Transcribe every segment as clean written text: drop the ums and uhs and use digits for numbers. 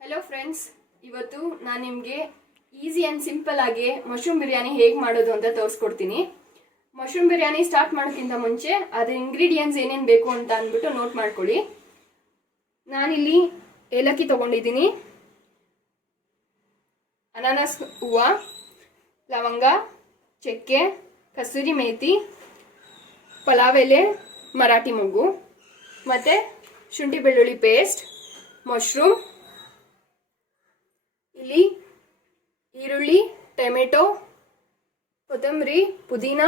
Hello friends, ಇವತ್ತು ನಾನು ನಿಮಗೆ ಈಸಿ ಆ್ಯಂಡ್ ಸಿಂಪಲ್ ಆಗಿ ಮಶ್ರೂಮ್ ಬಿರಿಯಾನಿ ಹೇಗೆ ಮಾಡೋದು ಅಂತ ತೋರಿಸ್ಕೊಡ್ತೀನಿ. ಮಶ್ರೂಮ್ ಬಿರಿಯಾನಿ ಸ್ಟಾರ್ಟ್ ಮಾಡೋಕ್ಕಿಂತ ಮುಂಚೆ ಅದರ ಇಂಗ್ರೀಡಿಯೆಂಟ್ಸ್ ಏನೇನು ಬೇಕು ಅಂತ ಅಂದ್ಬಿಟ್ಟು ನೋಟ್ ಮಾಡ್ಕೊಳ್ಳಿ. ನಾನಿಲ್ಲಿ ಏಲಕ್ಕಿ ತೊಗೊಂಡಿದ್ದೀನಿ, ಅನಾನಸ್ ಹೂವು, ಲವಂಗ, ಚಕ್ಕೆ, ಕಸೂರಿ ಮೇಥಿ, ಪಲಾವ್ ಎಲೆ, ಮರಾಠಿ ಮೊಗ್ಗು, ಮತ್ತು ಶುಂಠಿ ಬೆಳ್ಳುಳ್ಳಿ ಪೇಸ್ಟ್, ಮಶ್ರೂಮ್, ಇಲ್ಲಿ ಈರುಳ್ಳಿ, ಟೊಮೆಟೊ, ಕೊತ್ತಂಬರಿ, ಪುದೀನ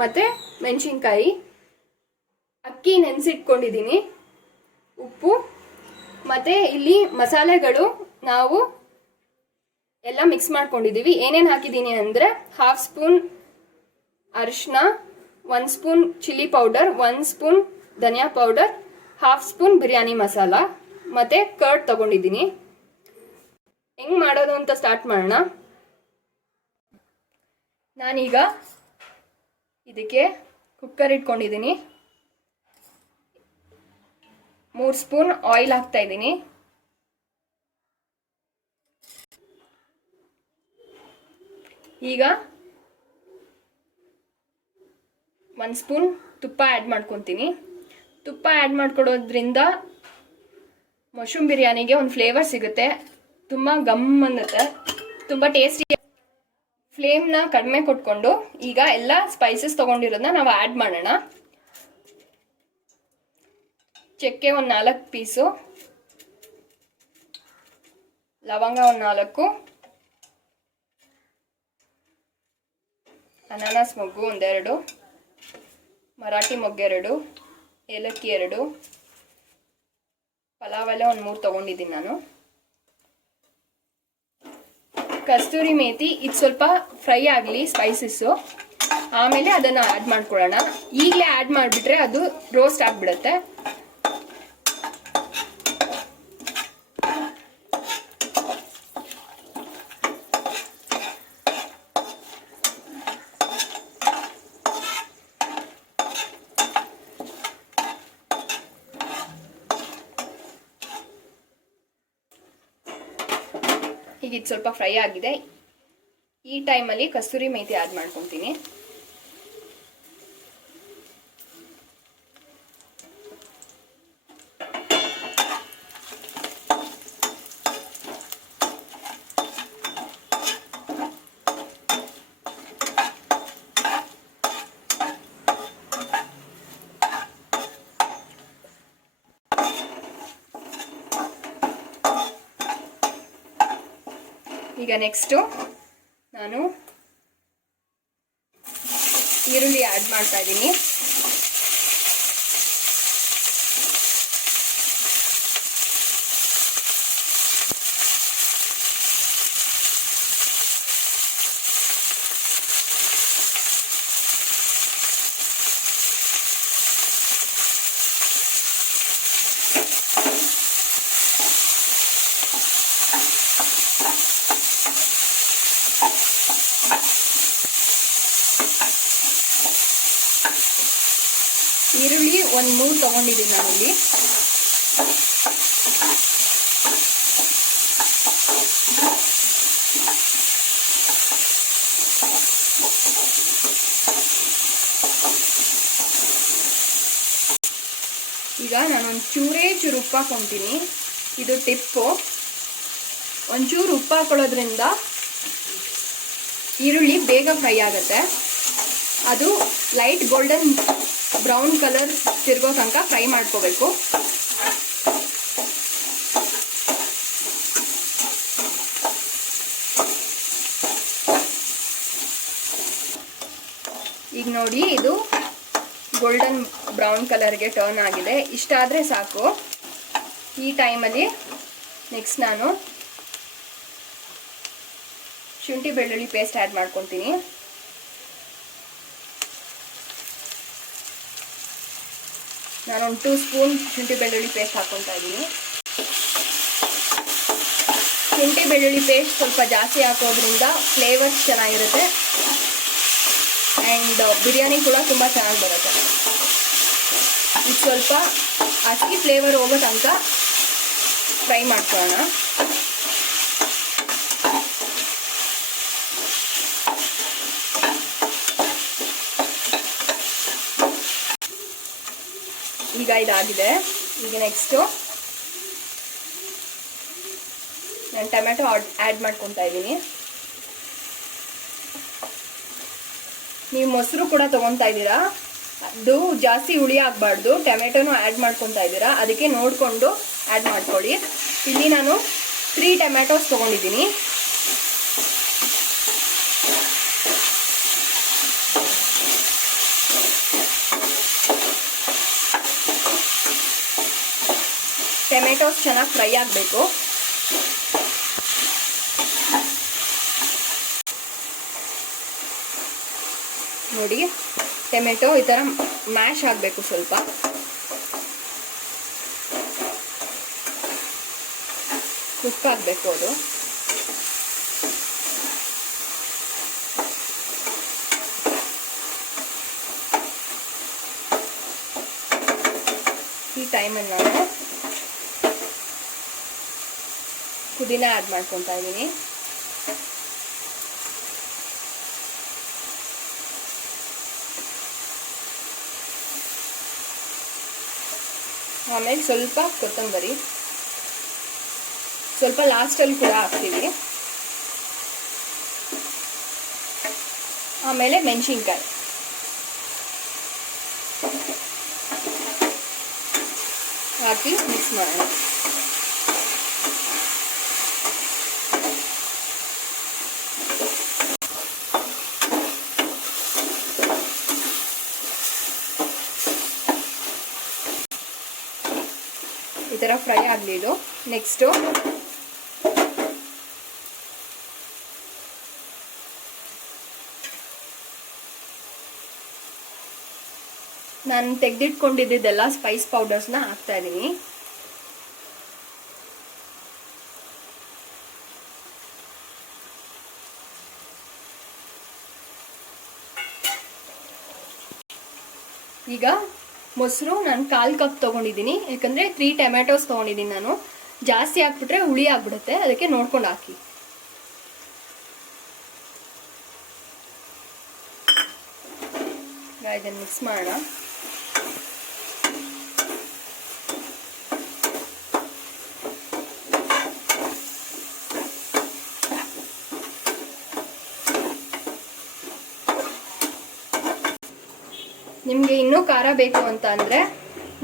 ಮತ್ತು ಮೆಣಸಿನ್ಕಾಯಿ, ಅಕ್ಕಿ ನೆನೆಸಿಟ್ಕೊಂಡಿದ್ದೀನಿ, ಉಪ್ಪು, ಮತ್ತು ಇಲ್ಲಿ ಮಸಾಲೆಗಳು ನಾವು ಎಲ್ಲ ಮಿಕ್ಸ್ ಮಾಡ್ಕೊಂಡಿದ್ದೀವಿ. ಏನೇನು ಹಾಕಿದ್ದೀನಿ ಅಂದರೆ 1/2 ಸ್ಪೂನ್ ಅರಿಶಿನ, 1 ಸ್ಪೂನ್ ಚಿಲ್ಲಿ ಪೌಡರ್, 1 ಸ್ಪೂನ್ ಧನಿಯಾ ಪೌಡರ್, 1/2 ಸ್ಪೂನ್ ಬಿರಿಯಾನಿ ಮಸಾಲ ಮತ್ತು ಕರ್ಡ್ ತೊಗೊಂಡಿದ್ದೀನಿ. ಹೆಂಗೆ ಮಾಡೋದು ಅಂತ ಸ್ಟಾರ್ಟ್ ಮಾಡೋಣ. ನಾನೀಗ ಇದಕ್ಕೆ ಕುಕ್ಕರ್ ಇಟ್ಕೊಂಡಿದ್ದೀನಿ, 3 ಸ್ಪೂನ್ ಆಯಿಲ್ ಹಾಕ್ತಾ ಇದ್ದೀನಿ. ಈಗ 1 ಸ್ಪೂನ್ ತುಪ್ಪ ಆ್ಯಡ್ ಮಾಡ್ಕೊತೀನಿ. ತುಪ್ಪ ಆ್ಯಡ್ ಮಾಡ್ಕೊಡೋದ್ರಿಂದ ಮಶ್ರೂಮ್ ಬಿರಿಯಾನಿಗೆ ಒಂದು ಫ್ಲೇವರ್ ಸಿಗುತ್ತೆ, ತುಂಬ ಗಮ್ ಅನ್ನುತ್ತೆ, ತುಂಬ ಟೇಸ್ಟಿ. ಫ್ಲೇಮ್ನ ಕಡಿಮೆ ಕೊಟ್ಕೊಂಡು ಈಗ ಎಲ್ಲ ಸ್ಪೈಸಸ್ ತೊಗೊಂಡಿರೋದನ್ನ ನಾವು ಆ್ಯಡ್ ಮಾಡೋಣ. ಚಕ್ಕೆ ಒಂದು 4 ಪೀಸು, ಲವಂಗ ಒಂದು 4, ಅನಾನಸ್ ಮೊಗ್ಗು 1-2, ಮರಾಠಿ ಮೊಗ್ಗು 2, ಏಲಕ್ಕಿ 2, ಪಲಾವ್ ಎಲೆ ಒಂದು 3 ತೊಗೊಂಡಿದ್ದೀನಿ ನಾನು. ಕಸ್ತೂರಿ ಮೇಥಿ ಇದು ಸ್ವಲ್ಪ ಫ್ರೈ ಆಗಲಿ ಸ್ಪೈಸಸ್ಸು, ಆಮೇಲೆ ಅದನ್ನು ಆ್ಯಡ್ ಮಾಡ್ಕೊಳ್ಳೋಣ. ಈಗಲೇ ಆ್ಯಡ್ ಮಾಡಿಬಿಟ್ರೆ ಅದು ರೋಸ್ಟ್ ಆಗಿಬಿಡುತ್ತೆ. ಈಗ ಇದು ಸ್ವಲ್ಪ ಫ್ರೈ ಆಗಿದೆ. ಈ ಟೈಮಲ್ಲಿ ಕಸ್ತೂರಿ ಮೇಥಿ ಆ್ಯಡ್ ಮಾಡ್ಕೊತೀನಿ. ಈಗ ನೆಕ್ಸ್ಟು ನಾನು ಈರುಳ್ಳಿ ಆ್ಯಡ್ ಮಾಡ್ತಾ ಇದ್ದೀನಿ. ಈರುಳ್ಳಿ ಒಂದು 3 ತೊಗೊಂಡಿದ್ದೀನಿ ನಾನಿಲ್ಲಿ. ಈಗ ನಾನೊಂದು ಚೂರು ಉಪ್ಪು ಹಾಕ್ಕೊತೀನಿ. ಇದು ಟಿಪ್ಪು. ಒಂಚೂರು ಉಪ್ಪು ಹಾಕೊಳ್ಳೋದ್ರಿಂದ ಈರುಳ್ಳಿ ಬೇಗ ಫ್ರೈ ಆಗುತ್ತೆ. ಅದು ಲೈಟ್ ಗೋಲ್ಡನ್ ಬ್ರೌನ್ ಕಲರ್ ತಿರ್ಗೋ ತನಕ ಫ್ರೈ ಮಾಡ್ಕೋಬೇಕು. ಈಗ ನೋಡಿ, ಇದು ಗೋಲ್ಡನ್ ಬ್ರೌನ್ ಕಲರ್ಗೆ ಟರ್ನ್ ಆಗಿದೆ. ಇಷ್ಟಾದರೆ ಸಾಕು. ಈ ಟೈಮಲ್ಲಿ ನೆಕ್ಸ್ಟ್ ನಾನು ಶುಂಠಿ ಬೆಳ್ಳುಳ್ಳಿ ಪೇಸ್ಟ್ ಆ್ಯಡ್ ಮಾಡ್ಕೊತೀನಿ. ನಾನೊಂದು 2 ಸ್ಪೂನ್ ಶುಂಠಿ ಬೆಳ್ಳುಳ್ಳಿ ಪೇಸ್ಟ್ ಹಾಕ್ಕೊತಾ ಇದ್ದೀನಿ. ಶುಂಠಿ ಬೆಳ್ಳುಳ್ಳಿ ಪೇಸ್ಟ್ ಸ್ವಲ್ಪ ಜಾಸ್ತಿ ಹಾಕೋದ್ರಿಂದ ಫ್ಲೇವರ್ಸ್ ಚೆನ್ನಾಗಿರುತ್ತೆ ಆ್ಯಂಡ್ ಬಿರಿಯಾನಿ ಕೂಡ ತುಂಬ ಚೆನ್ನಾಗಿ ಬರುತ್ತೆ. ಇದು ಸ್ವಲ್ಪ ಹಸಿ ಫ್ಲೇವರ್ ಹೋಗೋ ತನಕ ಫ್ರೈ ಮಾಡ್ಕೊಳ್ಳೋಣ. ಈಗ ಇದಾಗಿದೆ. ಈಗ ನೆಕ್ಸ್ಟು ನಾನು ಟೊಮೆಟೊ ಆ್ಯಡ್ ಮಾಡ್ಕೊತಾ ಇದ್ದೀನಿ. ನೀವು ಮೊಸರು ಕೂಡ ತೊಗೊತಾ ಇದ್ದೀರಾ, ಅದು ಜಾಸ್ತಿ ಹುಳಿ ಆಗಬಾರ್ದು. ಟೊಮೆಟೊನೂ ಆ್ಯಡ್ ಮಾಡ್ಕೊತಾ ಇದ್ದೀರಾ, ಅದಕ್ಕೆ ನೋಡಿಕೊಂಡು ಆ್ಯಡ್ ಮಾಡ್ಕೊಳ್ಳಿ. ಇಲ್ಲಿ ನಾನು 3 ಟೊಮೆಟೊಸ್ ತೊಗೊಂಡಿದ್ದೀನಿ. ಟೊಮೆಟೊಸ್ ಚೆನ್ನಾಗಿ ಫ್ರೈ ಆಗಬೇಕು. ನೋಡಿ, ಟೊಮೆಟೊ ಈ ಥರ ಮ್ಯಾಶ್ ಆಗಬೇಕು, ಸ್ವಲ್ಪ ಕುಕ್ಕಾಗಬೇಕು ಅದು. ಈ ಟೈಮಲ್ಲಿ ನಾನು ಪುದೀನ ಆ್ಯಡ್ ಮಾಡ್ಕೊತಾ ಇದ್ದೀನಿ. ಆಮೇಲೆ ಸ್ವಲ್ಪ ಕೊತ್ತಂಬರಿ, ಸ್ವಲ್ಪ ಲಾಸ್ಟಲ್ಲಿ ಕೂಡ ಹಾಕ್ತೀವಿ. ಆಮೇಲೆ ಮೆಣಸಿನ್ಕಾಯಿ ಹಾಕಿ ಮಿಕ್ಸ್ ಮಾಡೋಣ. ಈ ಥರ ಫ್ರೈ ಆಗಲಿ ಇದು. ನೆಕ್ಸ್ಟು ನಾನು ತೆಗೆದಿಟ್ಕೊಂಡಿದ್ದೆಲ್ಲ ಸ್ಪೈಸ್ ಪೌಡರ್ಸ್ನ ಹಾಕ್ತಾ ಇದ್ದೀನಿ. ಈಗ ಮೊಸರು ನಾನು 1/4 ಕಪ್ ತೊಗೊಂಡಿದ್ದೀನಿ, ಯಾಕಂದರೆ 3 ಟೊಮೆಟೊಸ್ ತೊಗೊಂಡಿದ್ದೀನಿ ನಾನು. ಜಾಸ್ತಿ ಹಾಕ್ಬಿಟ್ರೆ ಹುಳಿ ಆಗ್ಬಿಡುತ್ತೆ, ಅದಕ್ಕೆ ನೋಡ್ಕೊಂಡು ಹಾಕಿ. ಇದನ್ನು ಮಿಕ್ಸ್ ಮಾಡೋಣ. ನಿಮಗೆ ಇನ್ನೂ ಖಾರ ಬೇಕು ಅಂತ ಅಂದರೆ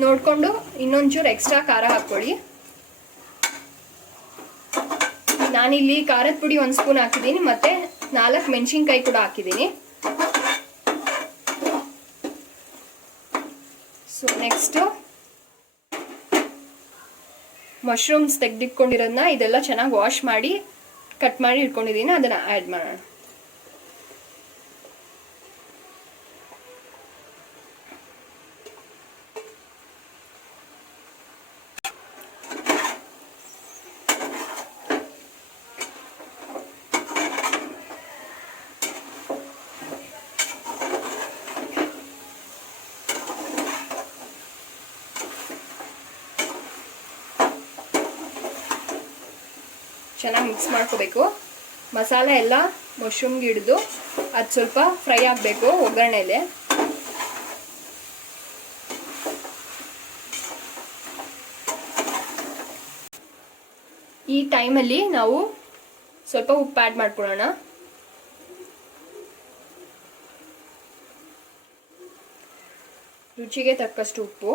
ನೋಡಿಕೊಂಡು ಇನ್ನೊಂಚೂರು ಎಕ್ಸ್ಟ್ರಾ ಖಾರ ಹಾಕ್ಕೊಳ್ಳಿ. ನಾನಿಲ್ಲಿ ಖಾರದ ಪುಡಿ 1 ಸ್ಪೂನ್ ಹಾಕಿದ್ದೀನಿ, ಮತ್ತು 4 ಮೆಣಸಿನ್ಕಾಯಿ ಕೂಡ ಹಾಕಿದ್ದೀನಿ. ಸೊ ನೆಕ್ಸ್ಟು ಮಶ್ರೂಮ್ಸ್ ತೆಗೆದಿಟ್ಕೊಂಡಿರೋದನ್ನ ಇದೆಲ್ಲ ಚೆನ್ನಾಗಿ ವಾಶ್ ಮಾಡಿ ಕಟ್ ಮಾಡಿ ಇಟ್ಕೊಂಡಿದ್ದೀನಿ, ಅದನ್ನು ಆ್ಯಡ್ ಮಾಡೋಣ. ಚೆನ್ನಾಗಿ ಮಿಕ್ಸ್ ಮಾಡ್ಕೋಬೇಕು. ಮಸಾಲೆ ಎಲ್ಲ ಮಶ್ರೂಮ್ಗೆ ಹಿಡಿದು ಅದು ಸ್ವಲ್ಪ ಫ್ರೈ ಆಗಬೇಕು ಒಗ್ಗರಣೆಯಲ್ಲಿ. ಈ ಟೈಮಲ್ಲಿ ನಾವು ಸ್ವಲ್ಪ ಉಪ್ಪು ಆ್ಯಡ್ ಮಾಡ್ಕೊಳ್ಳೋಣ. ರುಚಿಗೆ ತಕ್ಕಷ್ಟು ಉಪ್ಪು.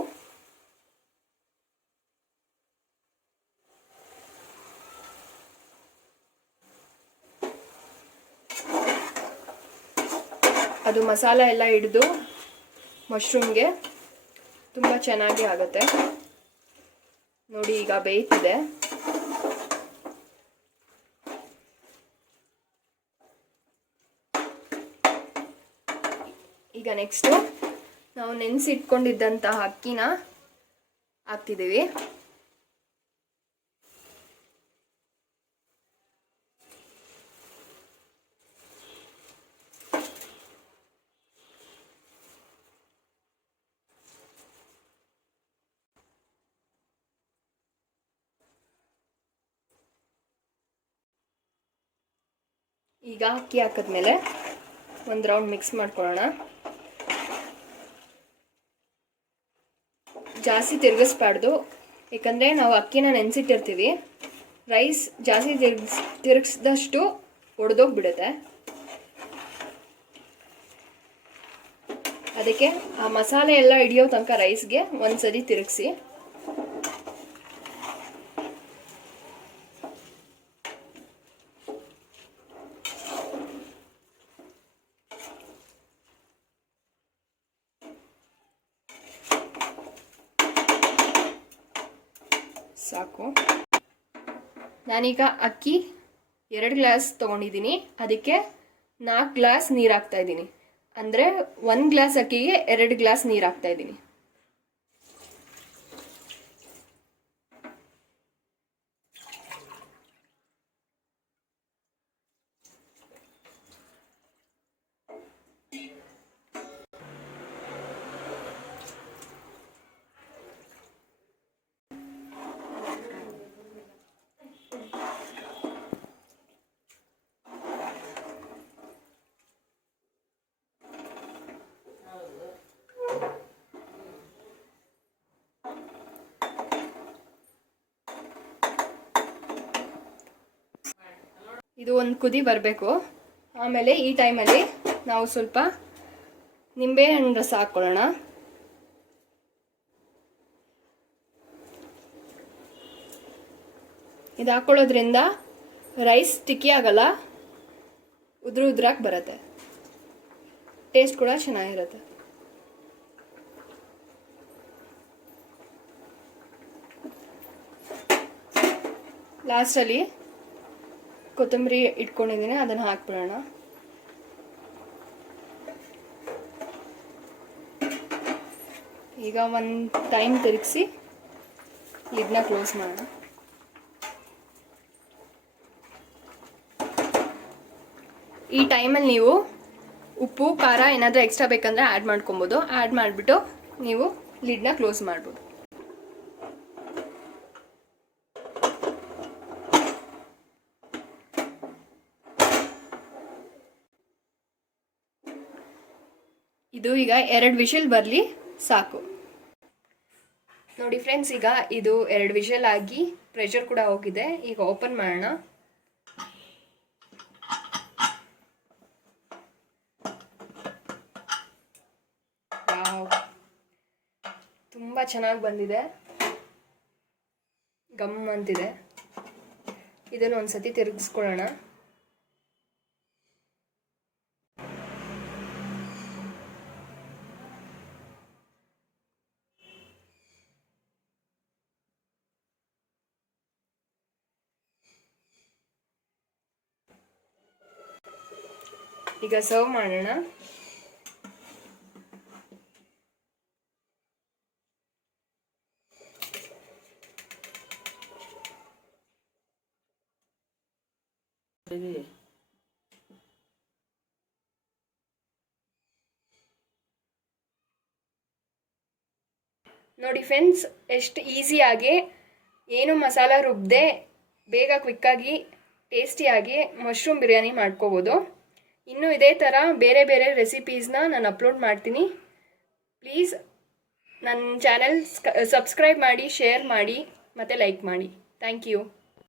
ಅದು ಮಸಾಲೆ ಎಲ್ಲ ಹಿಡಿದು ಮಶ್ರೂಮ್ಗೆ ತುಂಬ ಚೆನ್ನಾಗಿ ಆಗುತ್ತೆ. ನೋಡಿ, ಈಗ ಬೇಯ್ತಿದೆ. ಈಗ ನೆಕ್ಸ್ಟು ನಾವು ನೆನೆಸಿಟ್ಕೊಂಡಿದ್ದಂತಹ ಅಕ್ಕಿನ ಹಾಕ್ತಿದ್ದೀವಿ. ಈಗ ಅಕ್ಕಿ ಹಾಕಿದ್ಮೇಲೆ ಒಂದು ರೌಂಡ್ ಮಿಕ್ಸ್ ಮಾಡ್ಕೊಳ್ಳೋಣ. ಜಾಸ್ತಿ ತಿರುಗಿಸ್ಬಾರ್ದು, ಏಕೆಂದರೆ ನಾವು ಅಕ್ಕಿನ ನೆನೆಸಿಟ್ಟಿರ್ತೀವಿ. ರೈಸ್ ಜಾಸ್ತಿ ತಿರುಗಿಸಿದಷ್ಟು ಒಡೆದೋಗ್ಬಿಡುತ್ತೆ. ಅದಕ್ಕೆ ಆ ಮಸಾಲೆ ಎಲ್ಲ ಹಿಡಿಯೋ ತನಕ ರೈಸ್ಗೆ ಒಂದ್ಸರಿ ತಿರುಗಿಸಿ. ಸಾಕು. ನಾನೀಗ ಅಕ್ಕಿ 2 ಗ್ಲಾಸ್ ತೊಗೊಂಡಿದ್ದೀನಿ, ಅದಕ್ಕೆ 4 ಗ್ಲಾಸ್ ನೀರು ಹಾಕ್ತಾಯಿದ್ದೀನಿ. ಅಂದರೆ 1 ಗ್ಲಾಸ್ ಅಕ್ಕಿಗೆ 2 ಗ್ಲಾಸ್ ನೀರು ಹಾಕ್ತಾಯಿದ್ದೀನಿ. ಇದು ಒಂದು ಕುದಿ ಬರಬೇಕು. ಆಮೇಲೆ ಈ ಟೈಮಲ್ಲಿ ನಾವು ಸ್ವಲ್ಪ ನಿಂಬೆಹಣ್ಣು ರಸ ಹಾಕ್ಕೊಳ್ಳೋಣ. ಇದು ಹಾಕ್ಕೊಳ್ಳೋದ್ರಿಂದ ರೈಸ್ ಸ್ಟಿಕ್ಕಿ ಆಗಲ್ಲ, ಉದ್ರಾಗಿ ಬರುತ್ತೆ. ಟೇಸ್ಟ್ ಕೂಡ ಚೆನ್ನಾಗಿರುತ್ತೆ. ಲಾಸ್ಟಲ್ಲಿ ಕೊತ್ತಂಬರಿ ಇಟ್ಕೊಂಡಿದ್ದೀನಿ, ಅದನ್ನು ಹಾಕ್ಬಿಡೋಣ. ಈಗ ಒಂದು ಟೈಮ್ ತಿರುಗಿಸಿ ಲಿಡ್ನ ಕ್ಲೋಸ್ ಮಾಡೋಣ. ಈ ಟೈಮಲ್ಲಿ ನೀವು ಉಪ್ಪು ಖಾರ ಏನಾದರೂ ಎಕ್ಸ್ಟ್ರಾ ಬೇಕಂದರೆ ಆ್ಯಡ್ ಮಾಡ್ಕೊಬೋದು. ಆ್ಯಡ್ ಮಾಡಿಬಿಟ್ಟು ನೀವು ಲಿಡ್ನ ಕ್ಲೋಸ್ ಮಾಡ್ಬೋದು. ಇದು ಈಗ 2 ವಿಷಲ್ ಬರಲಿ, ಸಾಕು. ನೋಡಿ ಫ್ರೆಂಡ್ಸ್, ಈಗ ಇದು 2 ವಿಷಲ್ ಆಗಿ ಪ್ರೆಷರ್ ಕೂಡ ಹೋಗಿದೆ. ಈಗ ಓಪನ್ ಮಾಡೋಣ. ತುಂಬ ಚೆನ್ನಾಗಿ ಬಂದಿದೆ, ಗಮ್ ಅಂತಿದೆ. ಇದನ್ನು ಒಂದ್ಸತಿ ತಿರುಗಿಸ್ಕೊಳ್ಳೋಣ. ಈಗ ಸರ್ವ್ ಮಾಡೋಣ. ನೋಡಿ ಫ್ರೆಂಡ್ಸ್, ಎಷ್ಟು ಈಸಿಯಾಗಿ, ಏನು ಮಸಾಲ ರುಬ್ಬದೆ ಬೇಗ ಕ್ವಿಕ್ಕಾಗಿ ಟೇಸ್ಟಿಯಾಗಿ ಮಶ್ರೂಮ್ ಬಿರಿಯಾನಿ ಮಾಡ್ಕೋಬೋದು. ಇನ್ನೂ ಇದೇ ಥರ ಬೇರೆ ಬೇರೆ ರೆಸಿಪೀಸ್ನ ನಾನು ಅಪ್ಲೋಡ್ ಮಾಡ್ತೀನಿ. ಪ್ಲೀಸ್ ನನ್ನ ಚಾನೆಲ್ ಸಬ್ಸ್ಕ್ರೈಬ್ ಮಾಡಿ, ಶೇರ್ ಮಾಡಿ ಮತ್ತು ಲೈಕ್ ಮಾಡಿ. Thank you.